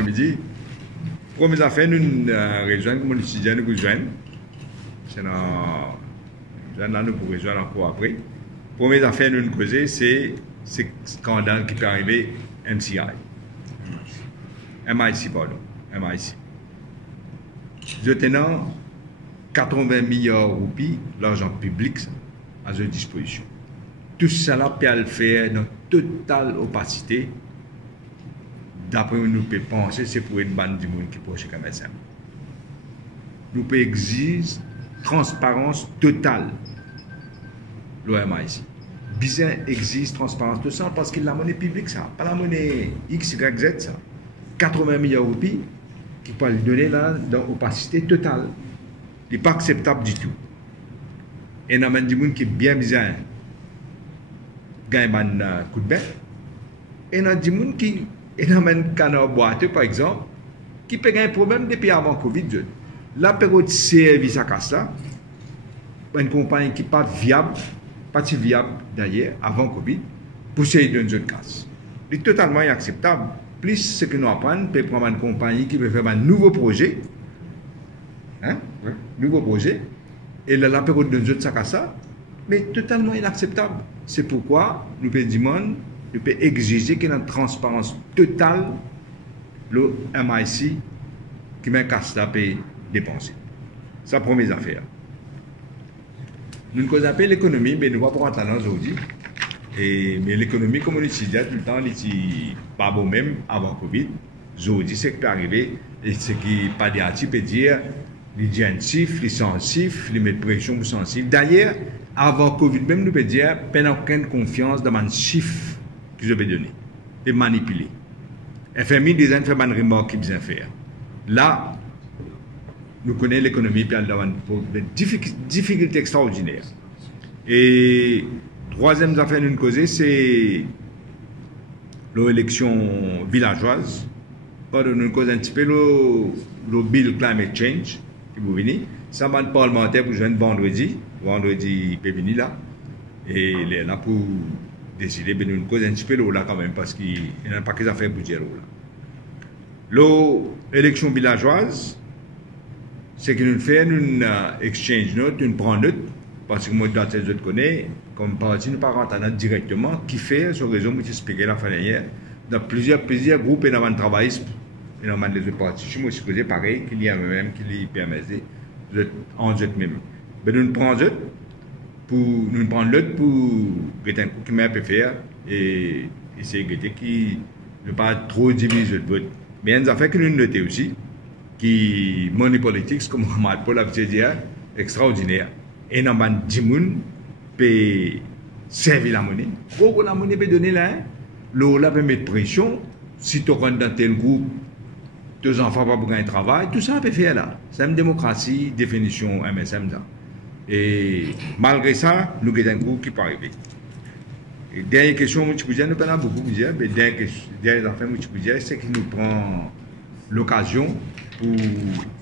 après-midi. Première affaire, nous rejoignons, comme étudiants, nous rejoignons. C'est là, nous pourrons rejoindre encore après. Première affaire, nous causer, c'est ce scandale qui peut arriver MIC, pardon. MIC. Je tenant 80 milliards de roupies, l'argent public, à leur disposition. Tout cela peut le faire dans totale opacité. D'après nous pouvons penser, c'est pour une bande de monde qui proche comme ça. Nous pouvons exiger transparence totale. L'OMA ici. Bizarre exige transparence totale parce que la monnaie publique, ça, pas la monnaie X, Y, Z, ça. 80 milliards de roupies qui peuvent le donner là dans opacité totale. Ce n'est pas acceptable du tout. Et il y a des gens qui sont bien bizarres. Gagne un coup de bec. Et il y a des gens qui ont un canard boiteux, par exemple, qui peut gagner un problème depuis avant Covid. La période de service à Casta, une compagnie qui n'est pas viable, pas si viable d'ailleurs, avant Covid, pour essayer de nous casse. C'est totalement inacceptable. Plus ce que nous apprenons, peut prendre une compagnie qui veut faire un nouveau projet, nouveau projet, et la période de nous ça, mais totalement inacceptable. C'est pourquoi nous pouvons demander, nous pouvons exiger qu'il y ait une transparence totale, le MIC qui met Casta paye dépenser. C'est la première affaire. Nous nous appelons l'économie, mais nous ne pouvons pas rentrer dans aujourd'hui. Mais l'économie, comme on étudie tout le temps, elle n'est pas bon même avant Covid. Aujourd'hui, c'est ce qui peut arriver, et ce qui n'est pas dit, peut dire les digestifs, les sensitifs, les mettre pression sensibles. D'ailleurs, avant Covid, même nous peut dire, pas aucune confiance dans les chiffres que je vais donner et manipuler. FMI, des gens fait une remarque qu'ils ont fait. Là, nous connaissons l'économie, puis elle a une difficulté extraordinaire. Et troisième affaire nous causer, c'est l'élection villageoise. Nous cause un petit peu le bill climate change qui vous venez. Ça va être parlementaire pour jouer vendredi. Vendredi, il peut venir là. Et il est là pour décider. Mais nous cause un petit peu là quand même parce qu'il n'y a pas que affaires budget là. L'élection villageoise, c'est que nous faisons une exchange note, une prend note. Parce que moi, dans ces autres connais, comme parti, nous ne pas rentrer directement, qui fait, sur raison, je expliqué la fin hier, dans plusieurs groupes et dans le travail, et dans les autres partis. Je me suis posé pareil, qu'il y a même, qui lui permettait, en eux même. Mais nous prenons l'autre pour que un coup qui m'a pu faire, et essayer de qui ne pas trop diviser le vote. Mais il y a des affaires que nous notons aussi, qui, money politics, comme Omar Paul a dit, extraordinaire. Et dans le 10 personnes peut servir la monnaie. Pourquoi la monnaie peut donner là? L'eau peut mettre pression. Si tu rentres dans tel groupe, tes enfants ne peuvent pas gagner travail. Tout ça peut faire là. C'est une démocratie, définition MSM. Ça. Et malgré ça, nous avons un groupe qui peut arriver. Et dernière question, nous pas beaucoup de dire, mais dernière affaire, c'est qu'il nous prend l'occasion pour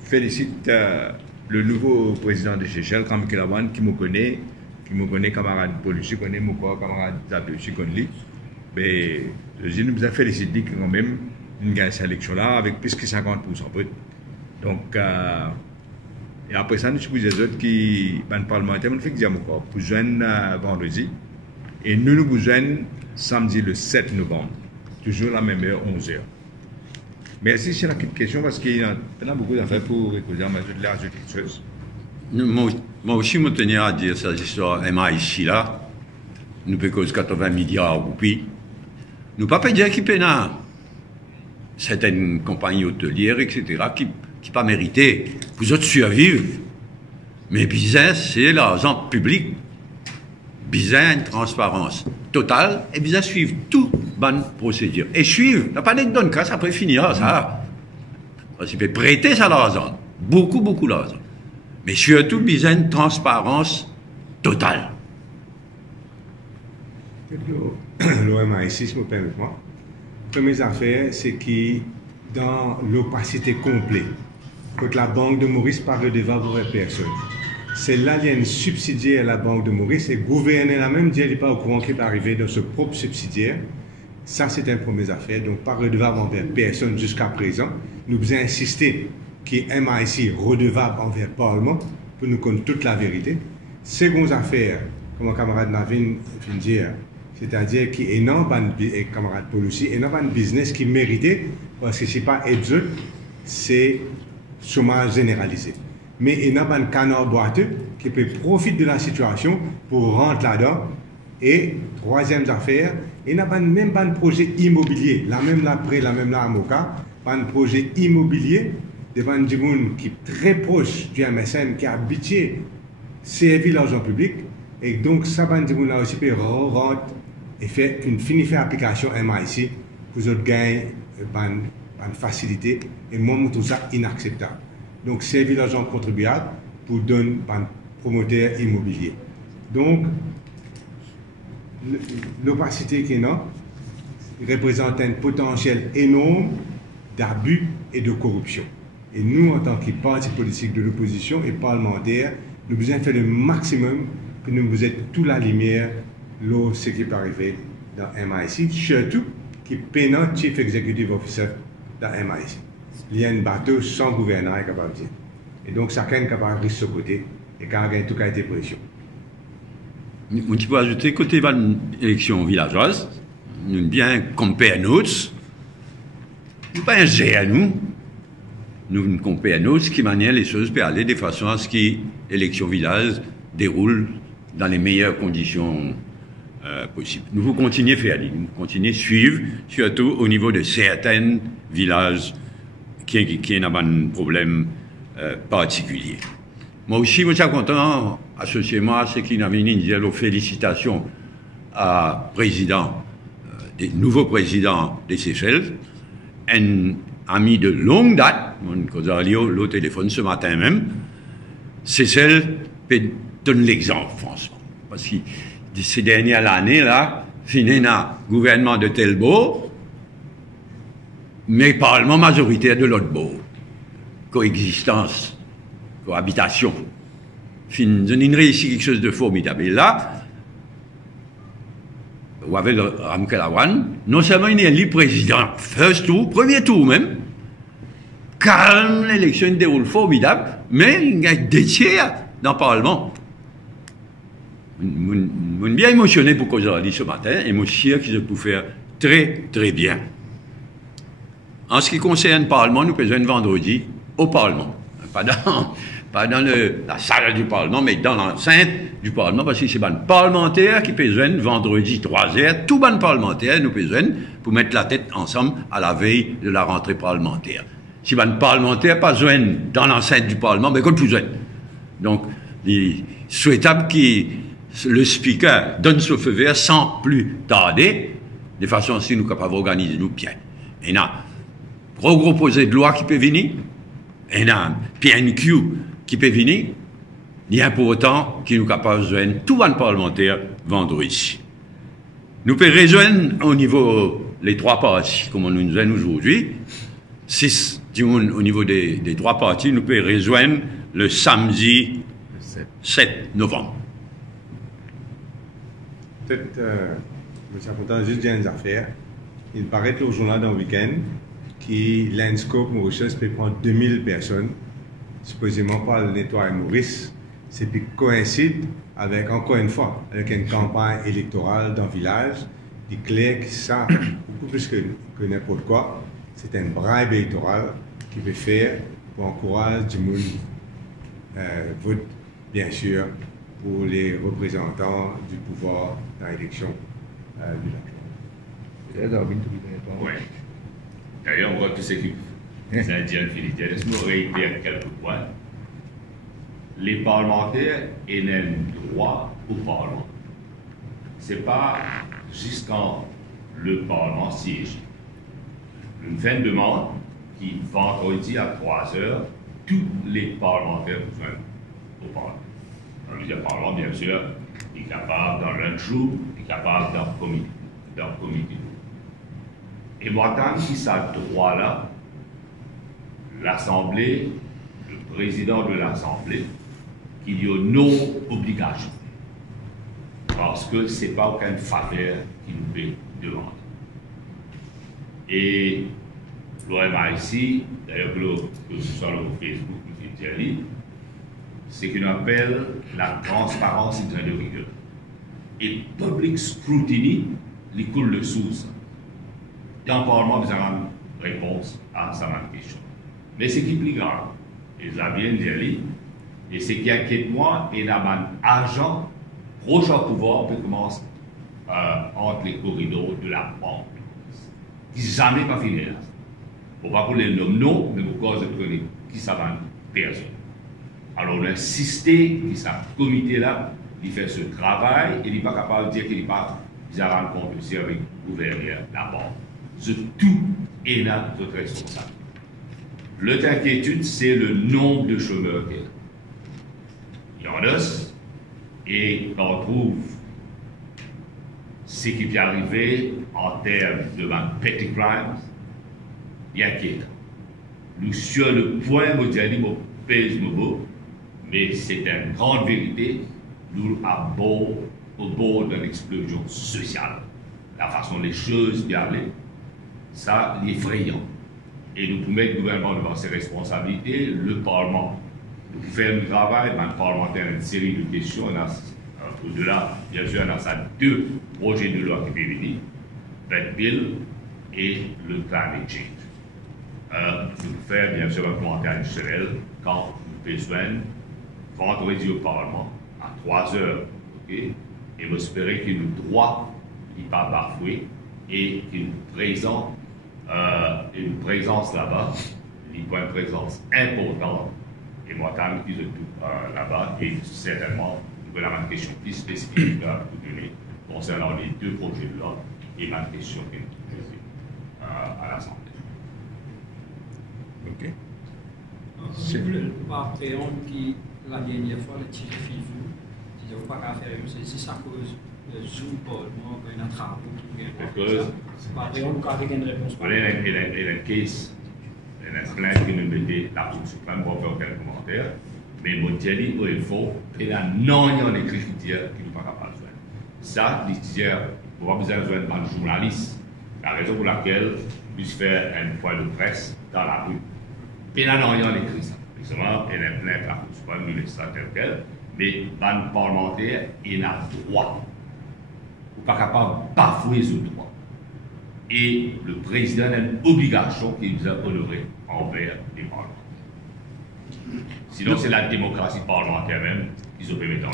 féliciter le nouveau président de Seychelles, Kamikela Wan, qui me connaît camarade politique, connaît mon camarade Zabé aussi, connaît. Mais je nous a félicité quand même une gagne cette élection-là avec plus que 50%. Donc, et après ça, nous avons des autres qui, dans le parlementaire, nous fait dire encore, pour joindre vendredi. Et nous joignons samedi le 7 novembre, toujours la même heure, 11h. Merci, c'est une question parce qu'il y a beaucoup d'affaires pour écouter, mais je vais ajouter quelque chose. Moi aussi, je tenais à dire cette histoire MIC là. Nous pouvons causer 80 milliards de roupies. Nous ne pouvons pas dire qu'il y a certaines compagnies hôtelières, etc., qui n'ont pas mérité. Vous autres survivre. Mais business, c'est l'argent public. Business, une transparence totale. Et business suivre toute bonne procédure. Et suivre. n'a pas d'être donne casse après finir ça. Parce qu'il peut prêter ça l'argent. Beaucoup l'argent. Mais surtout, business, une transparence totale. L'OMA ici, si vous me permettez, première affaire, c'est que dans l'opacité complète, quand la Banque de Maurice parle de dévaloriser personne, c'est l'alien subsidiaire à la Banque de Maurice et le gouvernement même dit qu'il n'est pas au courant qu'il est arrivé dans ce propre subsidiaire. Ça, c'est une première affaire. Donc, pas redevable envers personne jusqu'à présent. Nous avons insisté que MIC redevable envers le Parlement pour nous connaître toute la vérité. Seconde affaire, comme mon camarade Navin vient de dire, c'est-à-dire qu'il y a un camarade Paul aussi, il y a un business qui méritait, parce que ce n'est pas aide, c'est chômage généralisé. Mais il y a un canard boiteux qui peut profiter de la situation pour rentrer là-dedans. Et troisième affaire, il n'y a même pas de projet immobilier, la même là près, la même là à Moka, pas de projet immobilier devant du monde qui est très proche du MSM, qui a habitué servir l'argent public. Et donc, ça va du monde là aussi peut rentrer et faire une finie application MIC pour autres gagner une facilité. Et moi, tout ça inacceptable. Donc, servir l'argent contribuable pour donner un promoteur immobilier. Donc, l'opacité qu'il y a représente un potentiel énorme d'abus et de corruption. Et nous, en tant que parti politique de l'opposition et parlementaire, nous devons faire le maximum pour nous vous êtes toute la lumière là ce qui peut arriver dans MIC, surtout qui est le Chief Executive Officer dans MIC. Il y a un bateau sans gouverneur capable de dire. Et donc, chacun est capable de ce côté et quand il y a tout cas été pression. Je peux ajouter, côté de l'élection villageoise, nous bien compare nous, nous pas un jet à nous, nous compare nous, qui manière les choses peut aller de façon à ce que l'élection village déroule dans les meilleures conditions possibles. Nous vous continuer à faire, nous continuer à suivre, surtout au niveau de certains villages qui ont un problème particulier. Moi aussi, je suis content, associément à ce qui avait dit, félicitations à président, des nouveaux présidents des Seychelles, un ami de longue date, on a eu le téléphone ce matin même, Seychelles donne l'exemple, franchement. Parce que ces dernières années, là, fini dans le gouvernement de tel bord, mais parlement majoritaire de l'autre bord. Coexistence. Cohabitation. Ils ont réussi quelque chose de formidable. Et là, Wavel Ramkelawan, non seulement il est élu président, first tour, premier tour même, calme, l'élection déroule formidable, mais il y a des tiers dans le Parlement. Je suis bien émotionné pour qu'on a dit ce matin, et je suis sûr qu'ils ont pu faire très, très bien. En ce qui concerne le Parlement, nous faisons vendredi au Parlement. Pas dans la salle du Parlement, mais dans l'enceinte du Parlement, parce que c'est un parlementaire qui peut jouer vendredi 3h, tout bon parlementaire nous peut jouer pour mettre la tête ensemble à la veille de la rentrée parlementaire. Si un parlementaire pas joué dans l'enceinte du Parlement, mais comme vous jouez. Donc, il est souhaitable que le speaker donne ce feu vert sans plus tarder, de façon à ce que nous sommes capables d'organiser nous bien. Il y a un gros projet de loi qui peut venir. Il y a un PNQ qui peut venir, il y a pour autant qui nous capable de joindre tout le parlementaire vendredi. Nous pouvons rejoindre au niveau les trois partis, comme nous joignons aujourd'hui, 6 au niveau des trois partis, nous pouvons rejoindre le samedi 7 novembre. Peut-être, je suis content juste dire une affaire. Il paraît que le journal dans le week-end, qui Landscope Mauritius peut prendre 2000 personnes, supposément par le nettoyage Maurice, c'est puis coïncide avec, encore une fois, avec une campagne électorale dans le village. Il est clair que ça, beaucoup plus que n'importe quoi, c'est un bribe électoral qui peut faire pour encourager du monde vote, bien sûr, pour les représentants du pouvoir dans l'élection du village. Oui. D'ailleurs, on voit tous ces Indiens militaires. Laisse-moi réitérer quelques points. Les parlementaires ont un droit au Parlement. Ce n'est pas juste quand le Parlement siège. Une fin de demande qui, vendredi à 3h, tous les parlementaires rejoignent au Parlement. Alors, le Parlement, bien sûr, est capable dans lunchroom, est capable dans le comité. Et moi, tant que ça droit-là, l'Assemblée, le président de l'Assemblée, qu'il y a nos obligations. Parce que ce n'est pas aucune faveur qui nous peut demander. Et l'OMIC, d'ailleurs que ce soit sur Facebook ou sur Twitter, c'est ce qu'on appelle la transparence et de rigueur. Et public scrutiny, les coule de source. Dans le Parlement, vous avez une réponse à sa question. Mais ce qui est plus grave, et ça vient de dire, et ce qui inquiète moi, et là, un agent proche au pouvoir peut commencer entre les corridors de la banque, qui jamais pas fini là. On va pas les nommer non, mais pour cause de qui ça va personne. Alors on a insisté que ce comité-là, il fait ce travail et il n'est pas capable de dire qu'il n'est pas rendre compte aussi avec le gouvernement, la banque. Tout est là notre responsable. L'autre inquiétude, c'est le nombre de chômeurs qu'il y a. Il y en a, et quand on trouve ce qui est arrivé en termes de petty crimes, il y a inquiétant. Nous sur le point où nous pèse nos mais c'est une grande vérité, nous au bord d'une explosion sociale. La façon dont les choses viennent aller, ça, c'est effrayant. Et nous pouvons mettre le gouvernement devant ses responsabilités, le Parlement. Nous pouvons faire le travail, le parlementaire a une série de questions. Au-delà, bien sûr, on a ça deux projets de loi qui peuvent venir, le bill et le climate change. Nous pouvons faire, bien sûr, un commentaire additionnel quand nous avons besoin vendredi au Parlement à 3 heures. Okay? Et vous espérez que le droit n'est pas bafoué et qu'une présence là-bas, il y a une présence importante. Et moi, tant qu'ils ont tout là-bas, et certainement, nous avons une question plus spécifique à vous donner concernant les deux projets de loi et ma question qui est posée à l'Assemblée. Ok. C'est par exemple qui, la dernière fois, le tiré fivou, il n'y a pas qu'à faire, c'est ça cause de Zoom, Parlement, quand il y a un travail qui vient. Par exemple, quand il y a une réponse. Il y a une case. Il y a une plainte qui nous mettait la Cour suprême pour faire quelques commentaires. Mais je dis il faut, il y a non d'écriture qui ne pas capable de faire. Ça, l'étudiant, il n'y a pas besoin de un journaliste. La raison pour laquelle il puisse faire un point de presse dans la rue. Il y a non d'écriture ça. Justement, il y a une plainte la Cour suprême, nous laissons ça tel quel. Mais dans le parlementaire, il a droit. Il n'est pas capable de bafouer ce droit. Et le président a une obligation qu'il nous a honorée envers les parlementaires. Sinon, c'est la démocratie parlementaire même qu'ils ont permis dans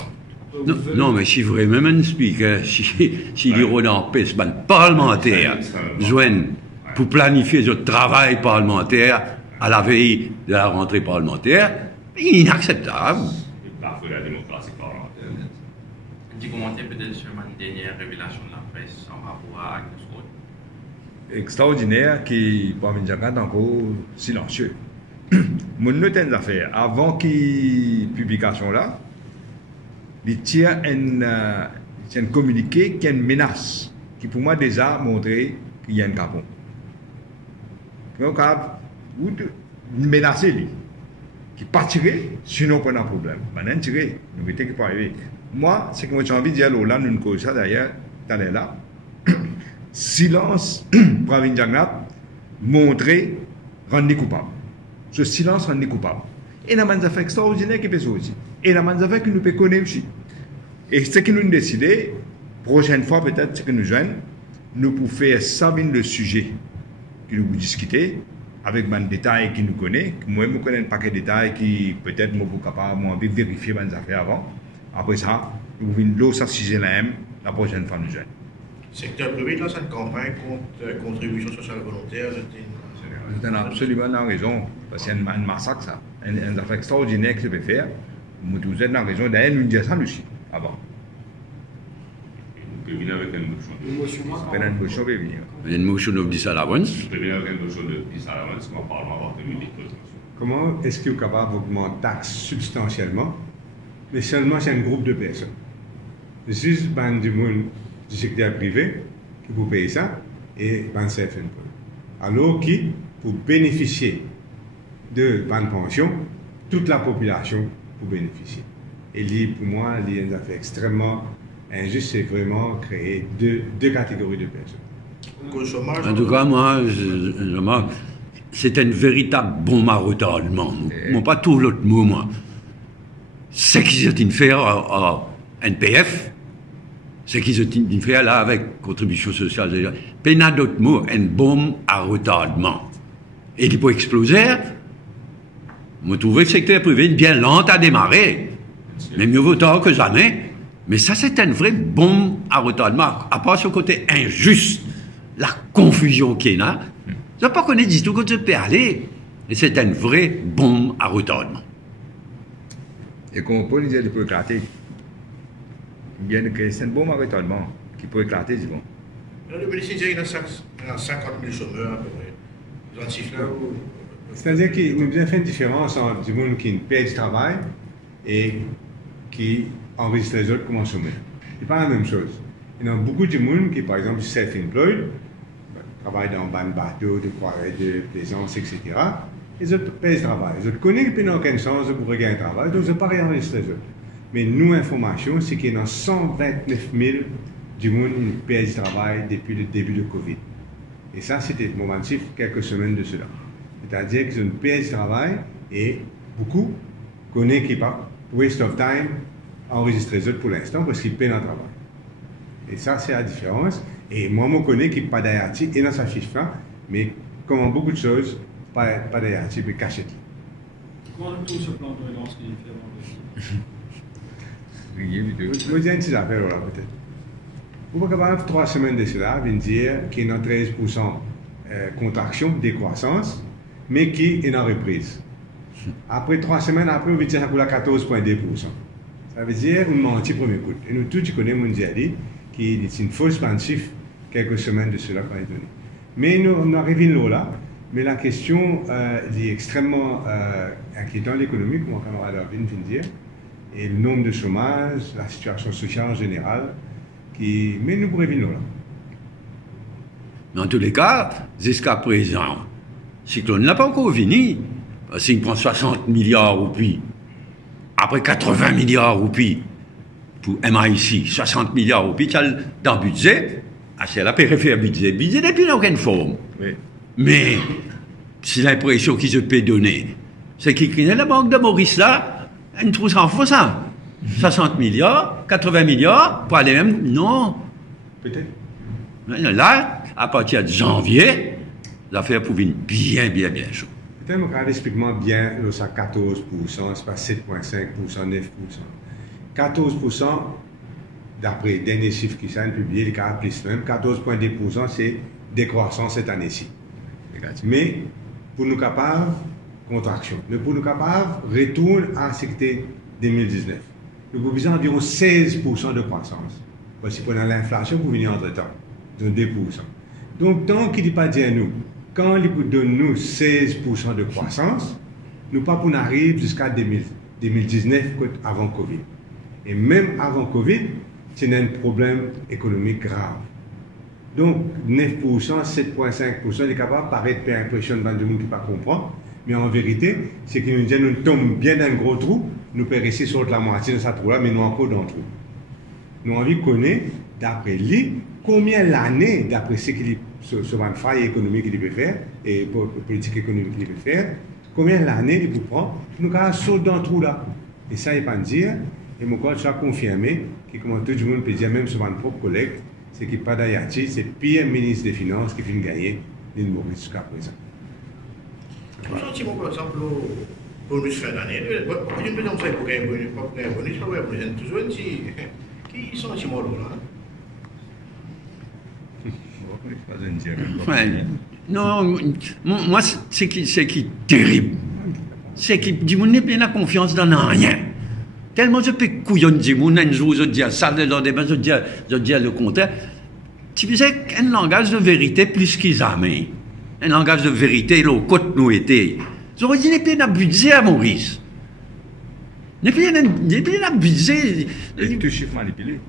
non, mais si vraiment un speaker, si l'Iran empêche le parlementaire joignent pour planifier le travail parlementaire à la veille de la rentrée parlementaire, inacceptable. Et parfois la démocratie parlementaire. Un petit commentaire peut-être sur ma dernière révélation de la presse en rapport à Agnes Roth. Extraordinaire qui, parmi les gens, encore silencieux. Mon note des affaires, avant qu'il publication là, il tient un communiqué qui est une menace, qui pour moi déjà montré qu'il y a un capon. Donc, vous menacez lui, qui pas tiré, sinon pas de problème. Maintenant, tiré, nous qui pas arrivé. Moi, ce que j'ai envie de dire, là, nous cause ça d'ailleurs, dans là. Silence, Pravin Jagnap, montrer, rendre coupable. Ce silence rend coupable. Et la manzafek extraordinaire qui peut aussi. Et la manzafek que nous peut connaître aussi. Et ce que nous décidé, prochaine fois peut-être ce que nous joignons, nous pouvons faire sabine le sujet que nous discuter avec des détails qui nous connaît. Moi, je connais un paquet de détails qui peut-être je suis capable de vérifier mes affaires avant. Après ça, nous pouvons l'eau ça sujet là même la prochaine fois nous joignons. Secteur privé, là, cette campagne contre contribution sociale volontaire, vous avez absolument raison, parce qu'il y a un massacre, ça. Un affaire extraordinaire que je peux faire. Vous êtes dans raison, d'ailleurs, nous disons ça aussi, avant. Nous pouvons venir avec une motion. Une motion peut venir. Une motion de 10 à l'avance. Nous pouvons venir avec une motion de 10 à l'avance, comme le Parlement va tenir des choses. Comment est-ce que vous êtes capable d'augmenter la taxe substantiellement, mais seulement c'est un groupe de personnes? Juste du monde du secteur privé qui peut payer ça et certains points. Alors qui, pour bénéficier de bonnes pensions, toute la population peut bénéficier. Et pour moi, il y a une affaire extrêmement injuste, c'est vraiment créer deux catégories de personnes. Cause chômage. En tout cas, moi, c'est un véritable bombe à retardement. Moi, pas tout l'autre mot, moi. Ce qu'ils ont fait à NPF, ce qu'ils ont fait là avec contribution sociale, pas d'autres mots, une bombe à retardement. Et il peut exploser. Moi, je trouve que le secteur privé est bien lent à démarrer. Mais mieux vaut tard que jamais. Mais ça, c'est une vraie bombe à retardement. À part ce côté injuste, la confusion qu'il y a, je ne pas connaître du tout quand je peux aller. Et c'est une vraie bombe à retardement. Et qu'on peut dire qu'il peut éclater. C'est une bombe à retardement qui peut éclater, disons. Le ministère dit qu'il y a 50 000 chômeurs à peu près. Vous en chiffre là ou... C'est-à-dire qu'il nous a fait une différence entre du monde qui paie du travail et qui enregistre les autres comme chômeurs. C'est pas la même chose. Il y a beaucoup de monde qui, par exemple, self-employed, travaillent dans un bateau, de croirait, de plaisance, etc. Les autres paient du travail. Les autres connaissent qu'ils n'ont aucune chance de regagner un travail, donc ils n'ont pas réenregistré les autres. Mais nous, information, c'est qu'il y a 129 000 du monde qui paient du travail depuis le début de Covid. Et ça, c'était mon chiffre quelques semaines de cela. C'est-à-dire qu'ils ont payé du travail et beaucoup connaissent qui pas waste of time enregistrer les autres pour l'instant parce qu'ils paient leur travail. Et ça, c'est la différence. Et moi, je connais qui pas d'Ayati et dans sa fiche là, mais comme beaucoup de choses, pas d'Ayati, mais caché. Comment tout ce plan de relance qui est différent je vais dire une petite affaire là, peut-être. Vous pouvez capable 3 semaines de cela, venir dire qu'il y a 13% contraction, décroissance, mais qui est en reprise. Après 3 semaines, après, vous dire qu'il y a 14,2%. Ça veut dire qu'on mentit premier coup. Et nous tous, tu connais Mondiali, qui est une fausse chiffre quelques semaines de cela qu'on a donné. Mais nous arrivons là. Mais la question est extrêmement inquiétante, l'économie, comme mon camarade vient de dire, et le nombre de chômage, la situation sociale en général, mais nous pourrions venir là. Dans tous les cas, jusqu'à présent, le cyclone n'a pas encore fini. S'il prend 60 milliards roupies, après 80 milliards roupies pour MIC, 60 milliards roupies, dans le budget, c'est la périphérie budget. Le budget n'est plus dans aucune forme. Oui. Mais c'est l'impression qu'ils se peut donner. C'est qu'ils craignent la banque de Maurice là, une trousse en faux ça. 60 milliards, 80 milliards, pour aller même. Non. Peut-être. Là, à partir de janvier, l'affaire pour venir bien chaud. Peut-être que explique-moi bien, ça 14%, c'est pas 7,5%, 9%. 14%, d'après les derniers chiffres qui sont publiés, les cas plus même, 14,2% c'est décroissance cette année-ci. Mais pour nous capables, contraction. Mais pour nous capables, retourne à ce que c'était 2019. Nous avons besoin d'environ 16% de croissance. Parce que pendant l'inflation, vous venez entre-temps, de 2%. Donc, tant qu'il ne dit pas dire nous, quand il donne nous 16% de croissance, nous pas pour arriver jusqu'à 2019 avant Covid. Et même avant Covid, c'est un problème économique grave. Donc, 9%, 7,5%, est capable de paraître par impression de gens qui ne pas comprendre. Mais en vérité, c'est que nous tombons bien dans un gros trou, nous pouvons rester sur la moitié de ce trou-là, mais nous encore dans le trou. Nous avons envie de connaître, d'après lui, combien l'année, d'après ce qu'il sur une faille économique qu'il peut faire, et politique économique qu'il peut faire, combien l'année il peut prendre, nous avons sauté dans le trou-là. Et ça, il ne pas dire, et mon corps a confirmé, que comme tout le monde peut dire, même sur mon propre collègue, c'est qu'il n'y a pas d'Ayati, c'est le pire ministre des Finances qui vient de gagner l'île Maurice jusqu'à présent. Vous sentez, par exemple, le bonus fin d'année, pourquoi je ne peux pas dire pour gagner un bonus, pas pour gagner un bonus, pas pour gagner un bonus, toujours un petit... Qui sont ces mots-là? Non, moi, c'est qui est terrible. C'est que du monde n'est pas la confiance dans rien. Tellement je peux couillonner du monde, un jour je dis ça, le lendemain je dis le contraire. Tu sais qu'un langage de vérité plus qu'ils amènent. Un langage de vérité, là, au côté nous était. J'aurais dit, n'est pas abusé à Maurice. N'est pas abusé. Tout chiffre manipulé.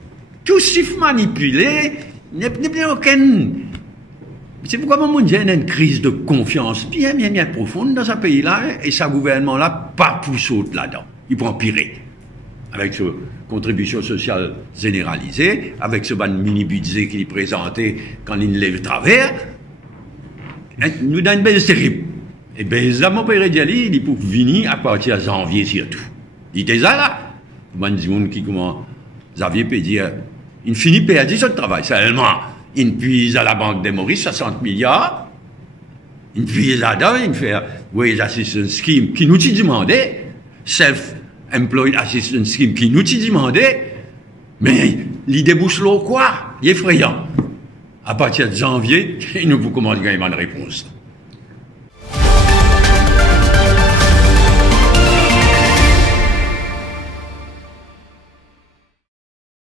Tout chiffre manipulé, n'est pas aucun. C'est pourquoi mon monde, il y a une crise de confiance bien profonde dans ce pays-là, et ce gouvernement-là, pas pour sauter là-dedans. Il peut empirer. avec ce contribution sociale généralisée, avec ce mini-budget qu'il présentait quand il lève travers, nous avons une baisse terrible. Et bien, ça, mon père Diali, il pour venir à partir de janvier surtout. Il était là. Il y a des qui comment Xavier peut dire, il finit par dire ce travail. Seulement, il puise à la Banque des Maurice 60 milliards. Il puise là-dedans, il fait Wage Assistance Scheme qui nous demandait, Self-Employed Assistance Scheme qui nous demandait, mais il débouche l'eau quoi? Il est effrayant. À partir de janvier, il nous vous commande une réponse.